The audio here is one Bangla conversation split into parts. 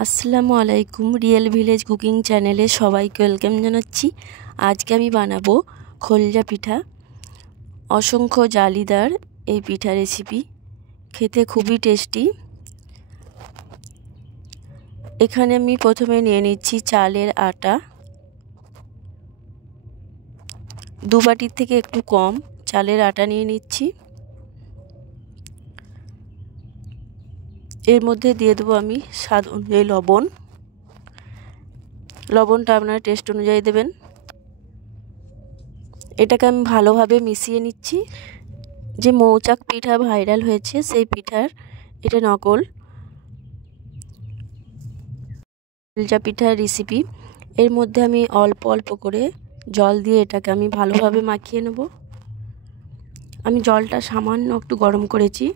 আসসালামু আলাইকুম। রিয়েল ভিলেজ কুকিং চ্যানেলে সবাইকে ওয়েলকাম জানাচ্ছি। আজকে আমি বানাবো খোলজা পিঠা। অসংখ্য জালিদার এই পিঠা রেসিপি, খেতে খুবই টেস্টি। এখানে আমি প্রথমে নিয়ে নিচ্ছি চালের আটা, 2 বাটির থেকে একটু কম চালের আটা নিয়ে নিচ্ছি। এর মধ্যে দিয়ে দেবো আমি স্বাদ অনুযায়ী লবণ। লবণটা আপনারা টেস্ট অনুযায়ী দেবেন। এটাকে আমি ভালোভাবে মিশিয়ে নিচ্ছি। যে মৌচাক পিঠা ভাইরাল হয়েছে সেই পিঠার এটা নকল খোলজা পিঠার রেসিপি। এর মধ্যে আমি অল্প অল্প করে জল দিয়ে এটাকে আমি ভালোভাবে মাখিয়ে নেব। আমি জলটা সামান্য একটু গরম করেছি।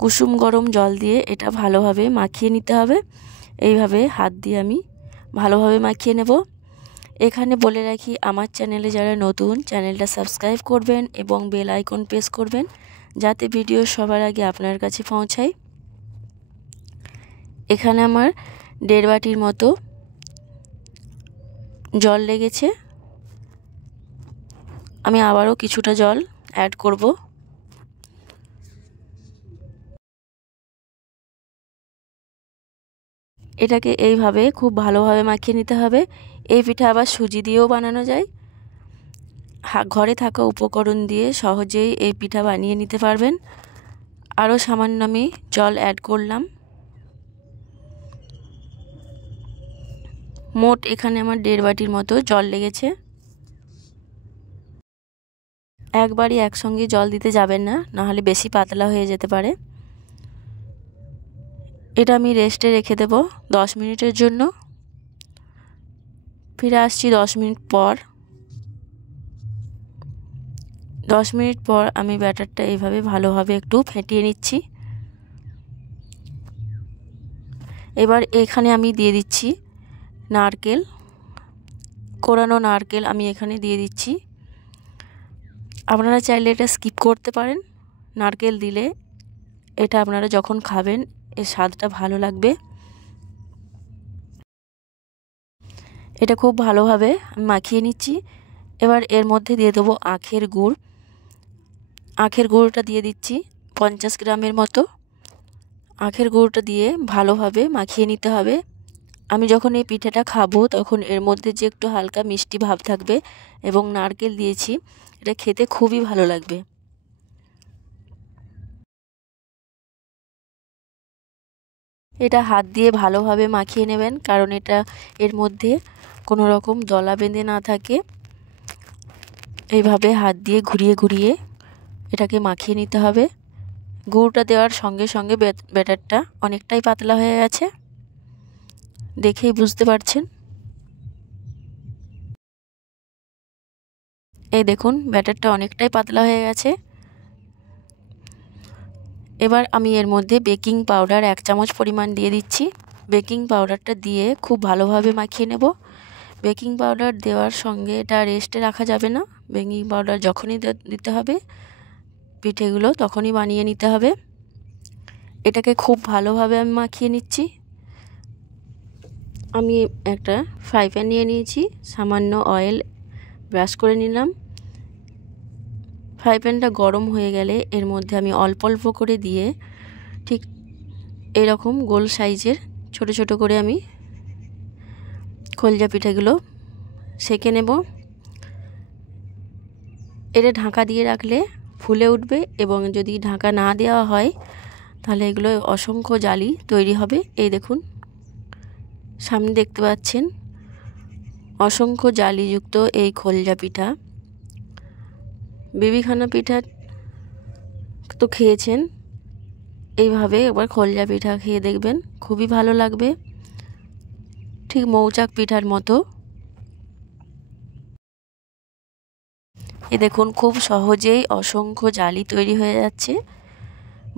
কুসুম গরম জল দিয়ে এটা ভালোভাবে মাখিয়ে নিতে হবে। এইভাবে হাত দিয়ে আমি ভালোভাবে মাখিয়ে নেব। এখানে বলে রাখি, আমার চ্যানেলে যারা নতুন, চ্যানেলটা সাবস্ক্রাইব করবেন এবং বেল আইকন প্রেস করবেন যাতে ভিডিও সবার আগে আপনার কাছে পৌঁছায়। এখানে আমার 1.5 বাটির মতো জল লেগেছে। আমি আবারও কিছুটা জল অ্যাড করব। এটাকে এইভাবে খুব ভালোভাবে মাখিয়ে নিতে হবে। এই পিঠা আবার সুজি দিয়েও বানানো যায়। ঘরে থাকা উপকরণ দিয়ে সহজেই এই পিঠা বানিয়ে নিতে পারবেন। আরও সামান্য আমি জল অ্যাড করলাম। মোট এখানে আমার 1.5 বাটির মতো জল লেগেছে। একবারই একসঙ্গে জল দিতে যাবেন না, নাহলে বেশি পাতলা হয়ে যেতে পারে। এটা আমি রেস্টে রেখে দেব 10 মিনিটের জন্য। ফিরে আসছি 10 মিনিট পর। 10 মিনিট পর আমি ব্যাটারটা এইভাবে ভালোভাবে একটু ফেটিয়ে নিচ্ছি। এবার এখানে আমি দিয়ে দিচ্ছি নারকেল, কোরানো নারকেল আমি এখানে দিয়ে দিচ্ছি। আপনারা চাইলে এটা স্কিপ করতে পারেন। নারকেল দিলে এটা আপনারা যখন খাবেন এর স্বাদটা ভালো লাগবে। এটা খুব ভালোভাবে আমি মাখিয়ে নিচ্ছি। এবার এর মধ্যে দিয়ে দেবো আখের গুড়। আখের গুঁড়োটা দিয়ে দিচ্ছি 50 গ্রামের মতো। আখের গুঁড়োটা দিয়ে ভালোভাবে মাখিয়ে নিতে হবে। আমি যখন এই পিঠাটা খাবো তখন এর মধ্যে যে একটু হালকা মিষ্টি ভাব থাকবে এবং নারকেল দিয়েছি, এটা খেতে খুবই ভালো লাগবে। এটা হাত দিয়ে ভালোভাবে মাখিয়ে নেবেন, কারণ এটা এর মধ্যে কোনো রকম দলা বেঁধে না থাকে। এইভাবে হাত দিয়ে ঘুরিয়ে ঘুরিয়ে এটাকে মাখিয়ে নিতে হবে। গুড়টা দেওয়ার সঙ্গে সঙ্গে ব্যাটারটা অনেকটাই পাতলা হয়ে গেছে, দেখেই বুঝতে পারছেন। এই দেখুন ব্যাটারটা অনেকটাই পাতলা হয়ে গেছে। এবার আমি এর মধ্যে বেকিং পাউডার 1 চামচ পরিমাণ দিয়ে দিচ্ছি। বেকিং পাউডারটা দিয়ে খুব ভালোভাবে মাখিয়ে নেব। বেকিং পাউডার দেওয়ার সঙ্গে এটা রেস্টে রাখা যাবে না। বেকিং পাউডার যখনই দিতে হবে পিঠেগুলো তখনই বানিয়ে নিতে হবে। এটাকে খুব ভালোভাবে আমি মাখিয়ে নিচ্ছি। আমি একটা ফ্রাই প্যান নিয়ে নিয়েছি, সামান্য অয়েল ব্রাশ করে নিলাম। ফ্রাই প্যানটা গরম হয়ে গেলে এর মধ্যে আমি অল্প অল্প করে দিয়ে ঠিক এরকম গোল সাইজের ছোট ছোট করে আমি খোলজা পিঠাগুলো সেঁকে নেব। এটা ঢাকা দিয়ে রাখলে ফুলে উঠবে এবং যদি ঢাকা না দেওয়া হয় তাহলে এগুলো অসংখ্য জালি তৈরি হবে। এই দেখুন সামনে দেখতে পাচ্ছেন অসংখ্য জালিযুক্ত এই খোলজা পিঠা। বেবিখানা পিঠা তো খেয়েছেন, এইভাবে একবার খোলজা পিঠা খেয়ে দেখবেন, খুবই ভালো লাগবে, ঠিক মৌচাক পিঠার মতো। এই দেখুন খুব সহজেই অসংখ্য জালি তৈরি হয়ে যাচ্ছে।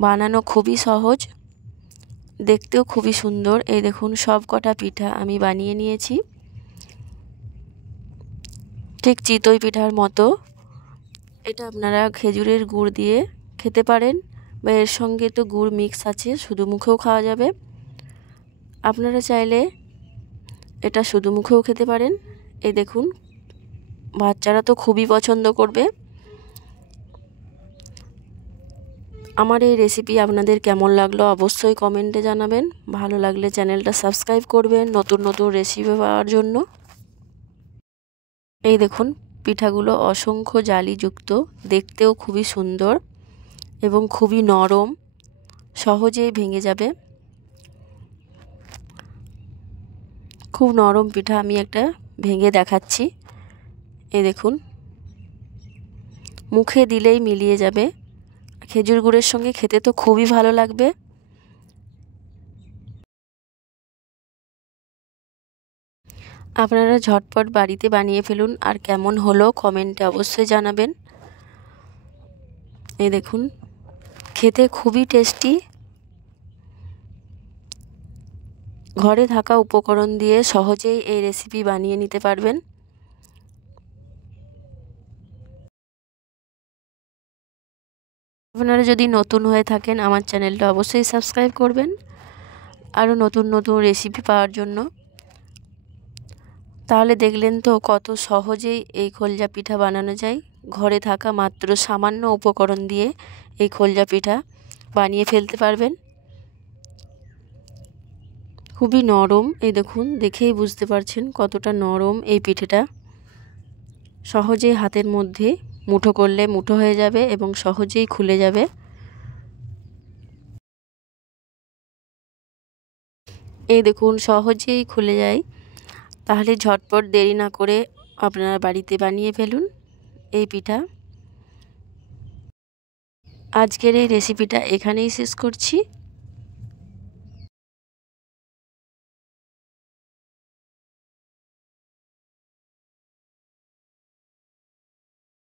বানানো খুবই সহজ, দেখতেও খুবই সুন্দর। এই দেখুন সব কটা পিঠা আমি বানিয়ে নিয়েছি, ঠিক চিতই পিঠার মতো। এটা আপনারা খেজুরের গুড় দিয়ে খেতে পারেন বা এর সঙ্গে তো গুড় মিক্স আছে, শুধু মুখেও খাওয়া যাবে। আপনারা চাইলে এটা শুধু মুখেও খেতে পারেন। এই দেখুন, বাচ্চারা তো খুবই পছন্দ করবে। আমার এই রেসিপি আপনাদের কেমন লাগলো অবশ্যই কমেন্টে জানাবেন। ভালো লাগলে চ্যানেলটা সাবস্ক্রাইব করবেন নতুন নতুন রেসিপি পাওয়ার জন্য। এই দেখুন, পিঠাগুলো অসংখ্য জালিযুক্ত, দেখতেও খুবই সুন্দর এবং খুবই নরম, সহজেই ভেঙে যাবে। খুব নরম পিঠা, আমি একটা ভেঙে দেখাচ্ছি। এই দেখুন, মুখে দিলেই মিলিয়ে যাবে। খেজুর গুড়ের সঙ্গে খেতে তো খুবই ভালো লাগবে। আপনারা ঝটপট বাড়িতে বানিয়ে ফেলুন, আর কেমন হলো কমেন্টে অবশ্যই জানাবেন। এই দেখুন, খেতে খুবই টেস্টি। ঘরে থাকা উপকরণ দিয়ে সহজেই এই রেসিপি বানিয়ে নিতে পারবেন। আপনারা যদি নতুন হয়ে থাকেন আমার চ্যানেলটা অবশ্যই সাবস্ক্রাইব করবেন আরও নতুন নতুন রেসিপি পাওয়ার জন্য। তাহলে দেখলেন তো কত সহজেই এই খোলজা পিঠা বানানো যায়। ঘরে থাকা মাত্র সামান্য উপকরণ দিয়ে এই খোলজা পিঠা বানিয়ে ফেলতে পারবেন। খুবই নরম, এই দেখুন, দেখেই বুঝতে পারছেন কতটা নরম এই পিঠেটা। সহজেই হাতের মধ্যে মুঠো করলে মুঠো হয়ে যাবে এবং সহজেই খুলে যাবে। এই দেখুন, সহজেই খুলে যায়। তাহলে ঝটপট দেরি না করে আপনারা বাড়িতে বানিয়ে ফেলুন এই পিঠা। আজকের এই রেসিপিটা এখানেই শেষ করছি।